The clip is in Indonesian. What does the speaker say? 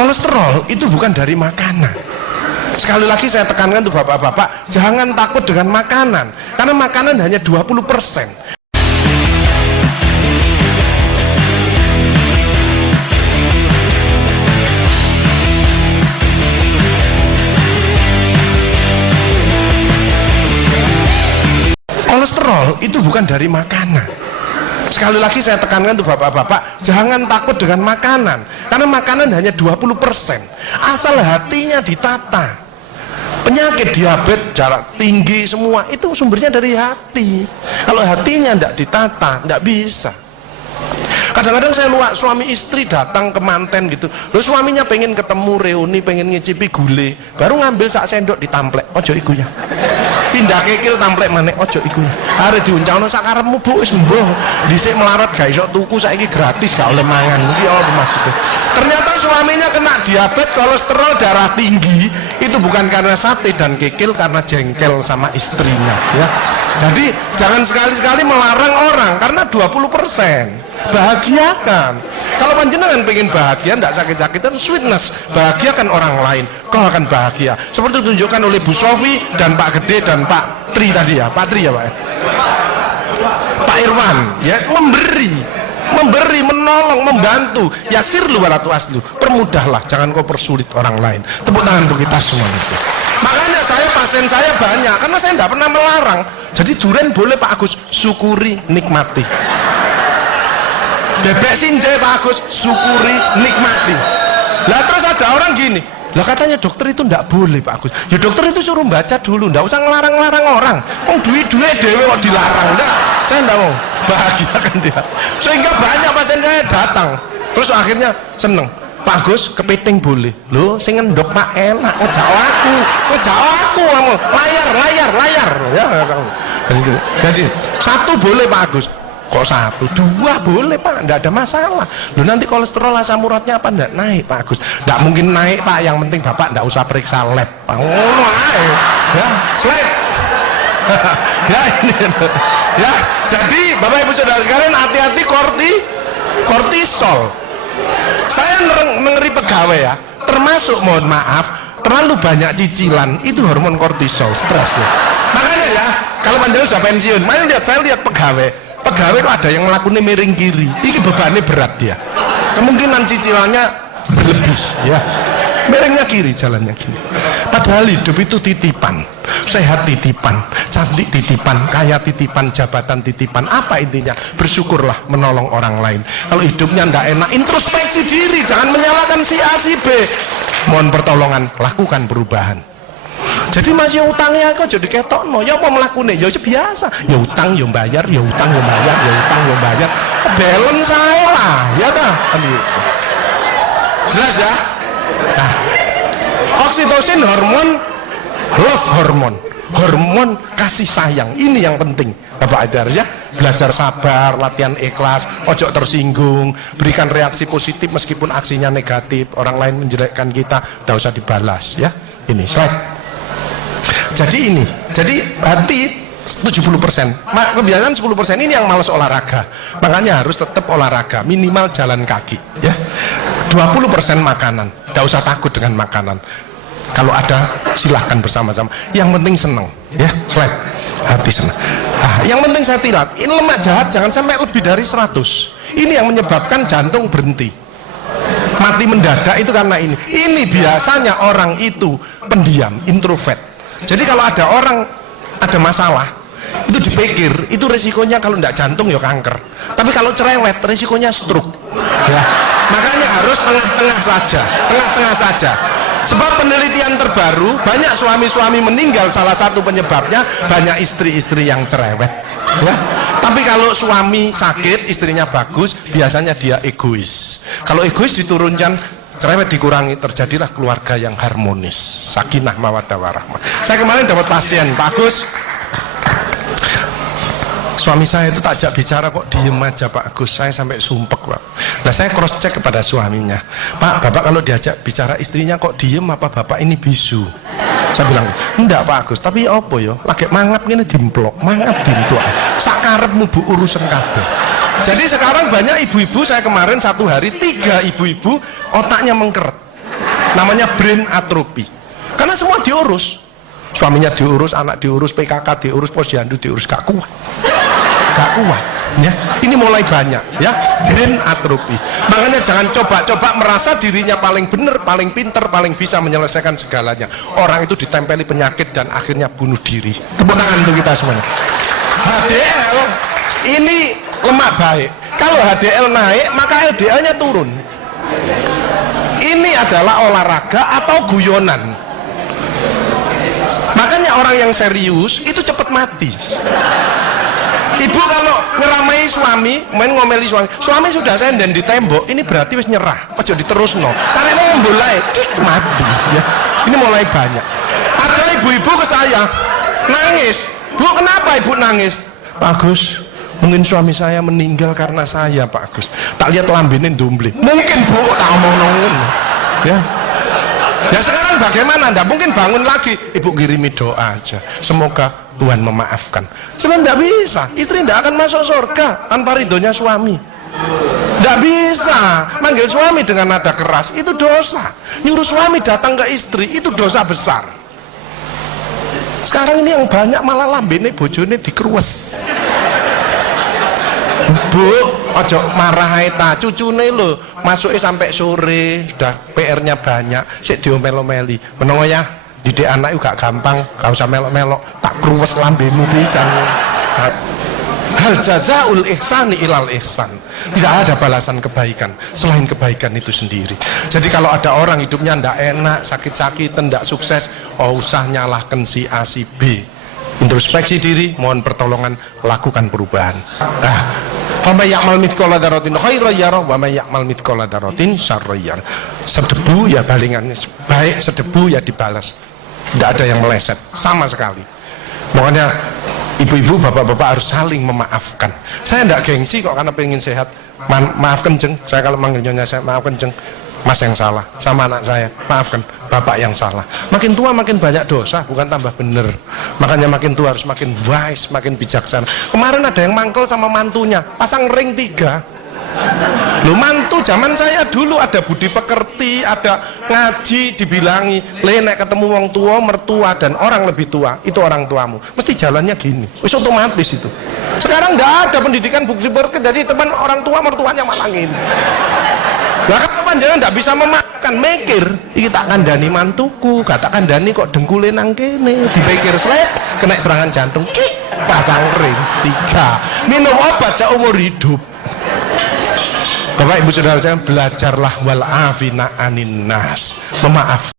Kolesterol itu bukan dari makanan. Sekali lagi saya tekankan tuh bapak-bapak, jangan takut dengan makanan, karena makanan hanya 20%. Kolesterol itu bukan dari makanan. Sekali lagi saya tekankan tuh bapak-bapak, jangan takut dengan makanan, karena makanan hanya 20%. Asal hatinya ditata. Penyakit diabetes, darah tinggi, semua itu sumbernya dari hati. Kalau hatinya tidak ditata, tidak bisa. Kadang-kadang saya luak suami istri datang ke manten gitu, lo suaminya pengen ketemu reuni, pengen ngicipi gule, baru ngambil sak sendok ditamplek, ojo iku ya, pindah kekil tamplek manek, ojo iku ya, hari diuncangno sak karepmu bu, wis mbuh dhisik melarat gak iso tuku, saiki gratis gak oleh mangan, iki apa maksudnya? Ternyata suaminya kena diabetes, kolesterol, darah tinggi, itu bukan karena sate dan kekil, karena jengkel sama istrinya ya. Jadi jangan sekali-sekali melarang orang, karena 20%. Bahagiakan. Kalau panjenengan pengen bahagia, tidak sakit-sakitan, sweetness, bahagiakan orang lain, kau akan bahagia. Seperti ditunjukkan oleh Bu Sofi dan Pak Gede dan Pak Tri tadi ya, Pak Tri ya Pak, Pak Irwan ya, memberi, menolong, membantu. Yasirlu walatu aslu, permudahlah, jangan kau persulit orang lain. Tepuk tangan untuk kita semua itu. Makanya pasien saya banyak, karena saya tidak pernah melarang. Jadi durian boleh Pak Agus, syukuri, nikmati. Bebek sinjai Pak Agus, syukuri, nikmati. Lah terus ada orang gini, lah katanya dokter itu ndak boleh Pak Agus. Ya dokter itu suruh baca dulu, ndak usah ngelarang-larang orang. Duit dewe kok dilarang, enggak. Saya ndak mau, bahagiakan dia. Sehingga banyak pasien saya datang, terus akhirnya seneng. Pak Agus, kepiting boleh. Loh, sing ngendok Pak enak, ngejak aku kamu. Layar. Ya, jadi satu boleh Pak Agus. Kok satu, dua boleh Pak, enggak ada masalah. Loh nanti kolesterol asam uratnya apa enggak naik Pak Agus? Enggak mungkin naik Pak, yang penting Bapak enggak usah periksa lab. Oh, ya, slide. Ya ini. Ya, jadi Bapak Ibu Saudara sekalian, hati-hati kortisol. Saya ngeri pegawai ya, termasuk mohon maaf, terlalu banyak cicilan, itu hormon kortisol, stres ya. Makanya ya, kalau panjenengan sudah pensiun, saya lihat pegawai kok ada yang ngelakuin miring kiri, ini bebannya berat dia, kemungkinan cicilannya berlebih ya, miringnya kiri, jalannya kiri. Padahal hidup itu titipan, sehat titipan, cantik titipan, kaya titipan, jabatan titipan. Apa intinya? Bersyukurlah, menolong orang lain. Kalau hidupnya ndak enak, introspeksi diri, jangan menyalahkan si A si B, mohon pertolongan, lakukan perubahan. Jadi masih utangnya kok jadi ketok no, ya apa melakukannya? Ya biasa, ya utang ya bayar, ya utang ya bayar, ya utang ya bayar. Balance saya lah, ya tak? Jelas ya? Nah, oksitosin love hormon kasih sayang, ini yang penting. Bapak Aidar ya, belajar sabar, latihan ikhlas, ojo tersinggung, berikan reaksi positif meskipun aksinya negatif, orang lain menjelekkan kita, tidak usah dibalas ya. Ini slide. Jadi hati 70%, kebiasaan 10% ini yang malas olahraga, makanya harus tetap olahraga, minimal jalan kaki ya. 20% makanan, tidak usah takut dengan makanan, kalau ada silahkan bersama-sama, yang penting senang ya. Slide, hati senang. Yang penting saya tilat, ini lemak jahat jangan sampai lebih dari 100, ini yang menyebabkan jantung berhenti, mati mendadak itu karena ini biasanya orang itu pendiam, introvert. Jadi kalau ada orang ada masalah, itu dipikir, itu resikonya kalau tidak jantung ya kanker, tapi kalau cerewet resikonya stroke ya. Makanya harus tengah-tengah saja. Sebab penelitian terbaru, banyak suami-suami meninggal, salah satu penyebabnya banyak istri-istri yang cerewet ya. Tapi kalau suami sakit, istrinya bagus, biasanya dia egois. Kalau egois diturunkan, cerewet dikurangi, terjadilah keluarga yang harmonis, sakinah mawaddah warahmah. Saya kemarin dapat pasien, Pak Agus, suami saya itu tak ajak bicara kok diem aja Pak Agus, saya sampai sumpek Pak. Nah saya cross check kepada suaminya, Pak, Bapak kalau diajak bicara istrinya kok diem, apa Bapak ini bisu? Saya bilang, enggak Pak Agus, tapi apa yo, lagi mangap gini dimplok, sakarepmu bu urusan kabeh. Jadi sekarang banyak ibu-ibu, saya kemarin satu hari 3 ibu-ibu otaknya mengkeret. namanya brain atrophy, karena semua diurus, suaminya diurus, anak diurus, PKK diurus, posyandu diurus, gak kuat ya. Ini mulai banyak ya, brain atrophy. Makanya jangan coba-coba merasa dirinya paling benar, paling pinter, paling bisa menyelesaikan segalanya. Orang itu ditempeli penyakit dan akhirnya bunuh diri. Tepuk tangan untuk kita semuanya. HDL ini lemak baik, kalau HDL naik maka LDL-nya turun. Ini adalah olahraga atau guyonan. Makanya orang yang serius itu cepat mati. Ibu kalau ngeramai suami, main ngomeli suami sudah senden di tembok, ini berarti wis nyerah, ojo diterusno. Karena mau mulai mati ya. Ini mulai banyak. Ada ibu-ibu ke saya nangis, Bu, kenapa ibu nangis? Pak Agus, mungkin suami saya meninggal karena saya, Pak Agus. Tak lihat lambene ndomble. Mungkin Bu, tak omong-omong ya. Ya sekarang bagaimana? Nggak mungkin bangun lagi. Ibu kirimi doa aja, semoga Tuhan memaafkan. Sebenarnya nggak bisa. Istri nggak akan masuk surga tanpa ridhonya suami. Nggak bisa. Manggil suami dengan nada keras itu dosa. Nyuruh suami datang ke istri itu dosa besar. Sekarang ini yang banyak malah lambene bojone dikeruwes. Bu, ojo marah ta, cucune lho masuknya sampai sore, sudah PR-nya banyak, sik diomel-omeli. Menongo ya, didik anak itu gak gampang, gak usah melok-melok, tak kruwes lambemu pisan. Hal jazaul ihsani ilal ihsan. Tidak ada balasan kebaikan selain kebaikan itu sendiri. Jadi kalau ada orang hidupnya ndak enak, sakit-sakitan, ndak sukses, oh usah nyalahkan si A si B. Introspeksi diri, mohon pertolongan, lakukan perubahan. Fama ya'mal mithqala dzarratin khairan yarah wa may ya'mal mithqala dzarratin syarran yarah. Sedebu ya balingannya, baik sedebu ya dibalas. Tidak ada yang meleset sama sekali. Makanya ibu-ibu, bapak-bapak harus saling memaafkan. Saya tidak gengsi kok karena pengen sehat. Maafkan jeng, saya kalau manggil nyonya saya maafkan jeng, mas yang salah, sama anak saya maafkan, bapak yang salah. Makin tua makin banyak dosa, bukan tambah bener. Makanya makin tua harus makin wise, makin bijaksana. Kemarin ada yang mangkel sama mantunya, pasang ring 3. Lu mantu zaman saya dulu ada budi pekerti, ada ngaji, dibilangi le nek ketemu wong tua, mertua dan orang lebih tua, itu orang tuamu mesti jalannya gini, wis otomatis itu. Sekarang nggak ada pendidikan budi pekerti, jadi teman orang tua mertuanya malah ngene. Lah kan panjenengan nggak bisa memakan, mikir iki tak kandhani mantuku, gak tak kandhani kok dengkule nang kene, dipikir slep kena serangan jantung, pasang ring 3, minum obat seumur hidup. Bapak Ibu Saudara saya, belajarlah wal afina anin nas, memaaf.